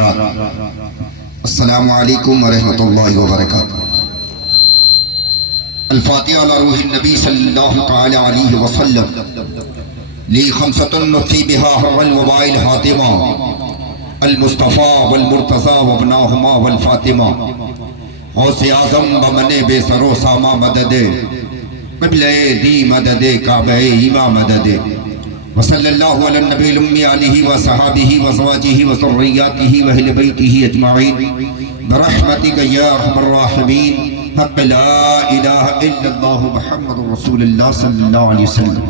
حضرات، السلام علیکم ورحمۃ اللہ وبرکاتہ۔ الفاتحہ علی روح النبی صلی اللہ تعالی علیہ وسلم لی خمسۃ نفی بہا حر الوباء الحاتمہ المصطفیٰ والمرتضیٰ وابناہما والفاطمہ غوث اعظم بمن بے سر و ساما مدد قبلہ دی مدد کعبہ ایما مدد وصلی اللہ علی النبی الامی علیہ وصحابہ وزواجہ وذریاتہ واہل بیتہ اجمعین برحمتک یا ارحم الراحمین حق لا الہ الا اللہ محمد رسول اللہ صلی اللہ علیہ وسلم۔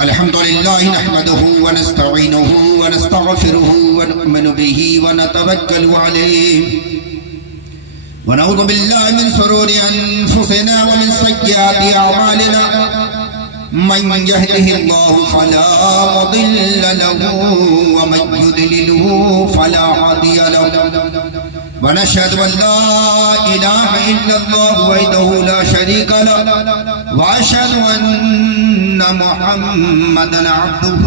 الحمدللہ نحمدہ ونستعینہ ونستغفرہ ونؤمن بہ ونتوکل علیہ ونعوذ باللہ من شرور انفسنا ومن سیئات اعمالنا من يهده الله فلا مضل له ومن يضلل فلا هادي له ونشهد ان لا اله الا الله وحده لا شريك له واشهد ان محمدا عبده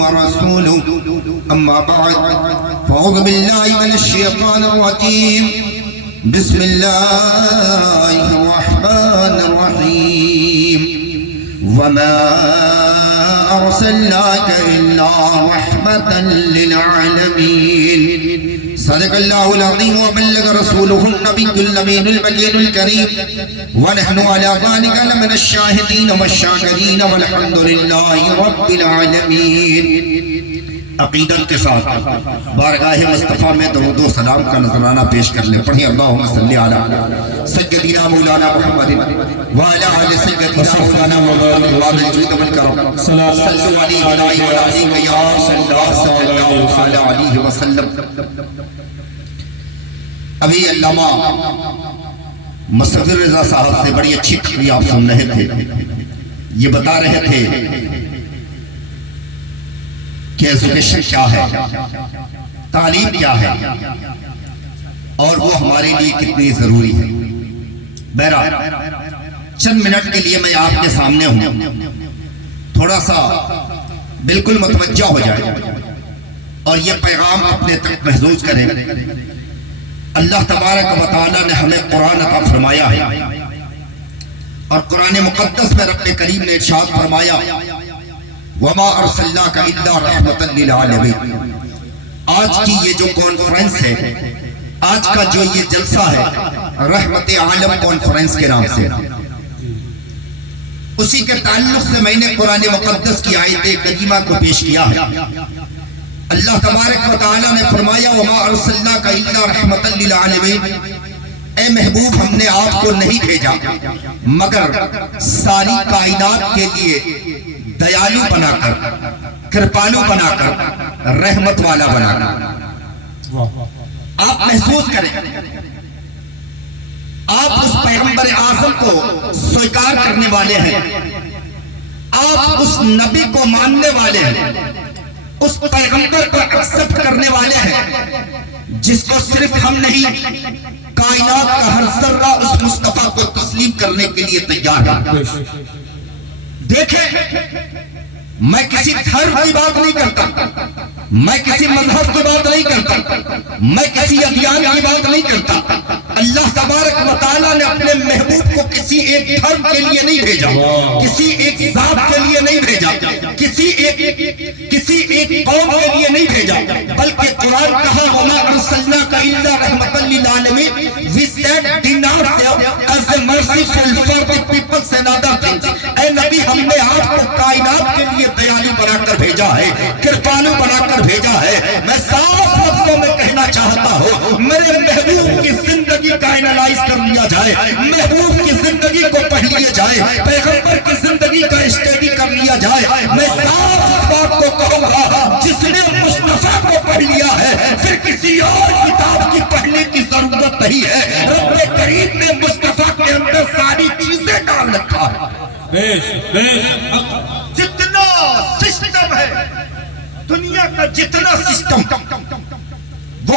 ورسوله اما بعد فاعوذ بالله من الشيطان الرجيم بسم اللہ الرحمن الرحیم وما ارسلناک الا رحمتا للعالمین۔ صدق اللہ العظیم وبلغ رسولہ النبی الامین المکین الکریم ونحن علی ذلک لمن الشاہدین والشاکرین والحمد للہ رب العالمین۔ عقیدت کے ساتھ بارگاہ مصطفیٰ میں درود و سلام کا نذرانہ پیش کر لیں۔ پڑھیں اللہم صلی علی سیدنا مولانا محمد وعلی آل سیدنا مولانا محمد الجود والکرم صلو علیہ یا صلی اللہ علیہ وسلم۔ ابھی علامہ مصور رضا صاحب سے بڑی اچھی تقریر آپ سن رہے تھے۔ یہ بتا رہے تھے کہ ایجوکیشن کیا ہے، تعلیم کیا ہے اور وہ ہمارے لیے کتنی ضروری ہے۔ بہرحال چند منٹ کے لیے میں آپ کے سامنے ہوں، تھوڑا سا بالکل متوجہ ہو جائے اور یہ پیغام اپنے تک محفوظ کریں۔ اللہ تبارک و تعالی نے ہمیں قرآن عطا فرمایا ہے اور قرآن مقدس میں رب کریم نے ارشاد فرمایا وما ارسلناک الا رحمتا للعالمین۔ آج کی یہ جو کانفرنس ہے، آج کا جو یہ جلسہ ہے، رحمت عالم کانفرنس کے نام سے، اسی کے تعلق سے میں نے قرآن مقدس کی آیت کریمہ کو پیش کیا ہے۔ اللہ تبارک و تعالی نے فرمایا وما ارسلناک الا رحمتا للعالمین، اے محبوب ہم نے آپ کو نہیں بھیجا مگر ساری کائنات کے لیے دیالو بنا کر، کرپالو بنا کر، رحمت والا بنا کر۔ آپ محسوس کریں، آپ اس پیغمبر اعظم کو سویکار کرنے والے ہیں، آپ اس نبی کو ماننے والے ہیں، اس پیغمبر کو ایکسپٹ کرنے والے ہیں جس کو صرف ہم نہیں کائنات کا ہر ذرہ اس مصطفیٰ کو تسلیم کرنے کے لیے تیار ہے۔ دیکھیں، میں کسی دھرم کی بات نہیں کرتا، میں کسی مذہب کی بات نہیں کرتا، میں کسی ادیان کی بات نہیں کرتا۔ اللہ تبارک و تعالیٰ نے اپنے محبوب کو کسی ایک دھرم کے لیے نہیں بھیجا، کسی ایک ذات کے لیے نہیں بھیجا، کسی ایک قوم کے لیے نہیں بھیجا، بلکہ قرآن کہا وَمَا أَرْسَلْنَاكَ إِلَّا رَحْمَةً لِلْعَالَمِينَ۔ We sent thee not as a merciful for the people and other things۔ اے نبی ہم نے آپ کو کائنات کے لیے دیالو بنا کر بھیجا ہے، کرپالو بنا کر بھیجا ہے۔ میں صاف لفظوں میں کہنا چاہتا ہوں میرے محبوب کی زندگی کا اینالائز کر لیا جائے، محبوب کی زندگی کو پڑھ لیا جائے، پیغمبر کی زندگی کا اسٹڈی کر لیا جائے۔ میں صاف بات کو کہوں گا، جس نے مصطفیٰ کو پڑھ لیا ہے پھر کسی اور کتاب کی پڑھنے کی ضرورت نہیں ہے۔ رب کریم نے مصطفیٰ کے اندر ساری چیزیں ڈال رکھا ہے۔ جتنا سسٹم ہے دنیا کا، جتنا سسٹم وہ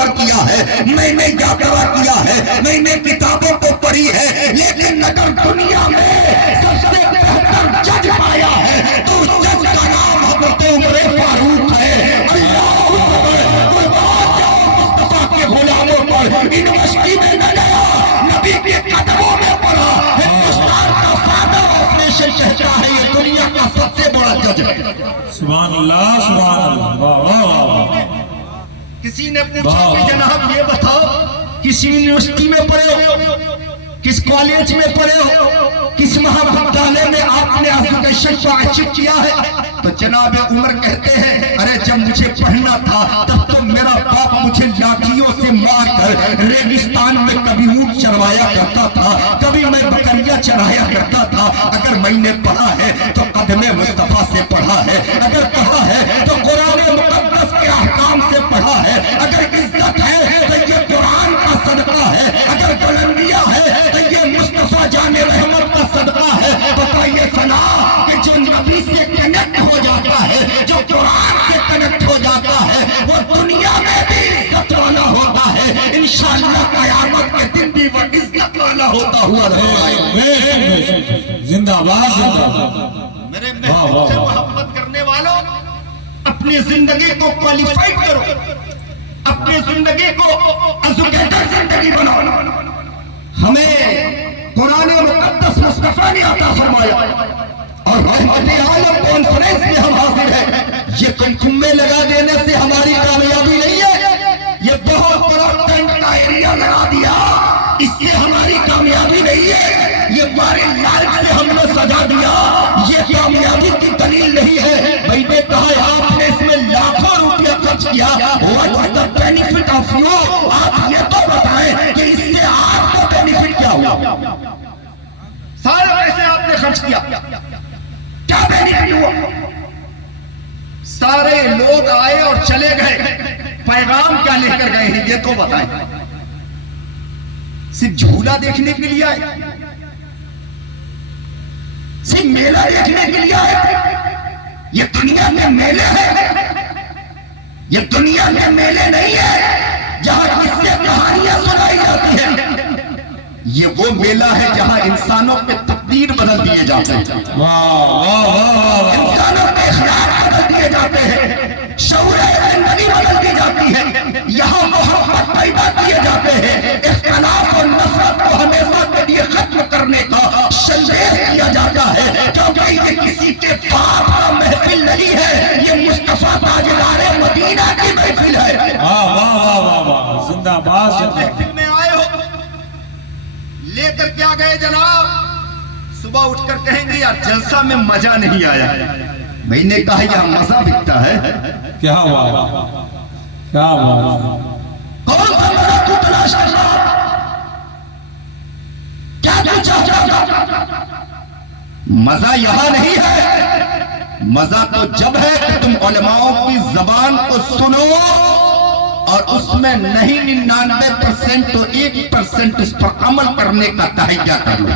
سفر کیا ہے، میں نے یاترا کیا ہے، میں نے کتابوں کو پڑھی ہے، لیکن اگر دنیا میں سب سے بہتر جج پایا ہے تو اس جج کا نام حضرت عمر فاروق ہے۔ اللہ اکبر، قربان جاؤ مصطفیٰ کے غلاموں پر۔ یونیورسٹی میں نہ گیا، نبی کے قدموں میں پڑھا۔ ہندوستان کا فادر آف نیشن کہتا ہے یہ دنیا کا سب سے بڑا جج ہے۔ سبحان اللہ، سبحان اللہ، واہ واہ واہ۔ کسی نے پوچھا کہ جناب یہ بتاؤ کس یونیورسٹی میں پڑھے ہو، کس کالج میں پڑھے ہو، کس مہاودیالیہ میں آپ نے ایجوکیشن کو اچیو کیا ہے؟ تو جناب عمر کہتے ہیں ارے جب مجھے پڑھنا تھا تب تو میرا باپ مجھے لاٹھیوں سے مار کر ریگستان میں کبھی اونٹ چروایا کرتا تھا، کبھی میں بکریاں چرایا کرتا تھا۔ اگر میں نے پڑھا ہے تو قدم مصطفیٰ سے پڑھا ہے، اگر پڑھا ہے تو قرآن مقدس کے احکام سے پڑھا ہے، اگر عزت ہے تو یہ قرآن کا صدقہ ہے، اگر بلندیاں ہے تو یہ مصطفیٰ جان رحمت کا صدقہ ہے۔ بتائیے سنا کہ جو نبی سے کنیکٹ ہو جاتا ہے، جو قرآن سے کنیکٹ ہو جاتا ہے، وہ دنیا میں بھی عزت والا ہوتا ہے، انشاءاللہ قیامت کے دن بھی وہ عزت والا ہوتا ہوا رہے گا۔ زندہ باد، زندہ باد۔ میرے محبوب سے محبت کرنے والوں، اپنی زندگی کو کوالیفائی کرو، اپنی زندگی کو ایجوکیٹڈ زندگی بناؤ۔ ہمیں قرآن مقدس مصطفیٰ نے عطا فرمایا اور رحمت عالم کانفرنس میں ہم حاضر ہیں۔ یہ کنکمے لگا دینے سے ہماری کامیابی نہیں ہے، یہ بہت بڑا ٹینٹ کا ایریا لگا دیا اس سے ہماری کامیابی نہیں ہے، یہ بارے لائٹ سے ہم نے سجا دیا یہ کامیابی کی دلیل نہیں ہے۔ میں نے کہا آپ نے اس میں لاکھوں روپیہ خرچ کیا، what is the benefit of you؟ آپ یہ تو بتائیں کہ اس سے آپ کو بینیفٹ کیا ہوا؟ سارے پیسے آپ نے خرچ کیا، کیا بینیفٹ ہوا؟ سارے لوگ آئے اور چلے گئے، پیغام کیا لے کر گئے ہیں یہ تو بتائیں؟ صرف جھولا دیکھنے کے لیے آئے، صرف میلہ دیکھنے کے لیے آئے؟ یہ دنیا میں میلے ہیں، یہ دنیا میں میلے نہیں ہے جہاں قصے کہانیاں سنائی جاتی ہیں، یہ وہ میلہ ہے جہاں انسانوں کے تقدیر بدل دیے جاتے ہیں، انسانوں کے اخلاق بدل دیے جاتے ہیں، شعور زندگی بدل دی جاتی ہے، یہاں محبت پیدا کیے جاتے ہیں، اختلاف اور نفرت کو ہمیشہ کے لیے ختم کرنے کا سندیش دیا جاتا ہے، کیونکہ یہ کسی کے باپ کا محفل نہیں ہے، یہ مصطفیٰ تاجدار مدینہ کی محفل ہے۔ زندہ باد، زندہ محفل میں آئے ہو، لے کر کیا گئے جناب؟ صبح اٹھ کر کہیں گے یار جلسہ میں مزہ نہیں آیا، میں نے کہا یہاں مزہ بکتا ہے، کیا ہوا، کیا ہوا؟ کون سا مزہ تو تلاش کر رہا؟ کیا تو چاہتا؟ مزہ یہاں نہیں ہے، مزہ تو جب ہے کہ تم علماء کی زبان کو سنو اور اس میں نہیں 99% تو 1% اس پر عمل کرنے کا تہیہ کر لو،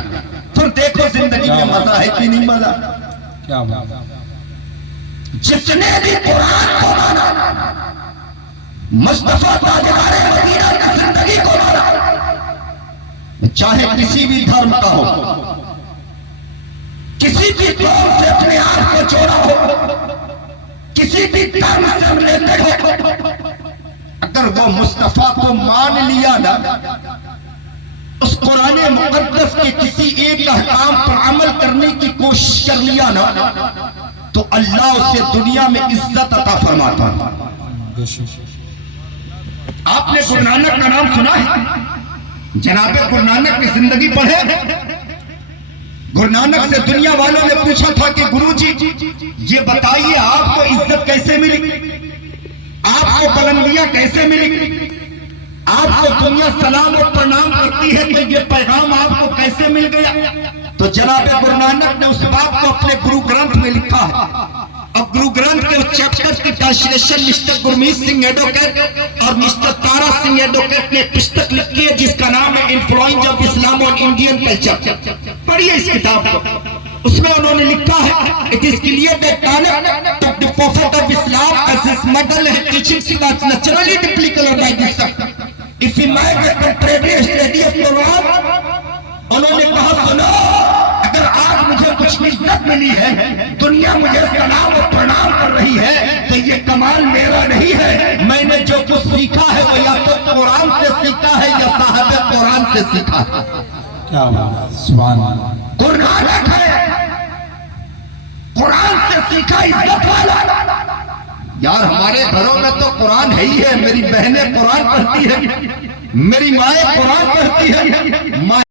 پھر دیکھو زندگی میں مزہ ہے کہ نہیں مزہ۔ کیا بات؟ جس نے بھی قرآن کو مانا، مصطفیٰ تاجدار مدینہ کی زندگی کو مانا، چاہے کسی بھی دھرم کا ہو، کسی بھی قوم سے اپنے آپ کو جوڑا ہو، کسی بھی دھرم سے ریلیٹڈ ہو، اگر وہ مصطفیٰ کو مان لیا نا، اس قرآن مقدس کے کسی ایک احکام پر عمل کرنے کی کوشش کر لیا نا، تو اللہ اسے دنیا میں عزت عطا فرماتا ہے۔ آپ نے گرو نانک کا نام سنا ہے؟ جناب گرو نانک کی زندگی پڑھے؟ گرو نانک سے دنیا والوں نے پوچھا تھا کہ گرو جی یہ بتائیے آپ کو عزت کیسے ملی، آپ کو بلندیاں کیسے ملی، آپ کو دنیا سلام اور پرنام کرتی ہے تو یہ پیغام آپ کو کیسے مل گیا؟ تو جناب گرو نانک نے اس بات کو اپنے گرو گرنتھ میں لکھا ہے، اور گرو گرنتھ کے اس چیپٹر کی ٹرانسلیشن مسٹر گرمیت سنگھ ایڈوکیٹ اور مسٹر تارا سنگھ ایڈوکیٹ نے پستک لکھی ہے جس کا نام ہے influence of Islam on Indian culture. پڑھیے اس کتاب کو، اس میں انہوں نے لکھا ہے it is clear that Nanak took the prophet of Islam as his model and teaching skills naturally deplicable by this. If we might contrary study of Quran, انہوں نے کہا سنا اگر آج مجھے کچھ عزت ملی ہے دنیا مجھے سلام و پرنام کر رہی ہے تو یہ کمال میرا نہیں ہے میں نے جو کچھ سیکھا ہے وہ یا تو قرآن سے سیکھا ہے یا صاحب قرآن سے سیکھا ہے کیا بات سبحان اللہ قرآن ہے قرآن سے سیکھا عزت والا یار ہمارے گھروں میں تو قرآن ہے ہی ہے میری بہنیں قرآن پڑھتی ہیں میری مائیں قرآن پڑھتی ہیں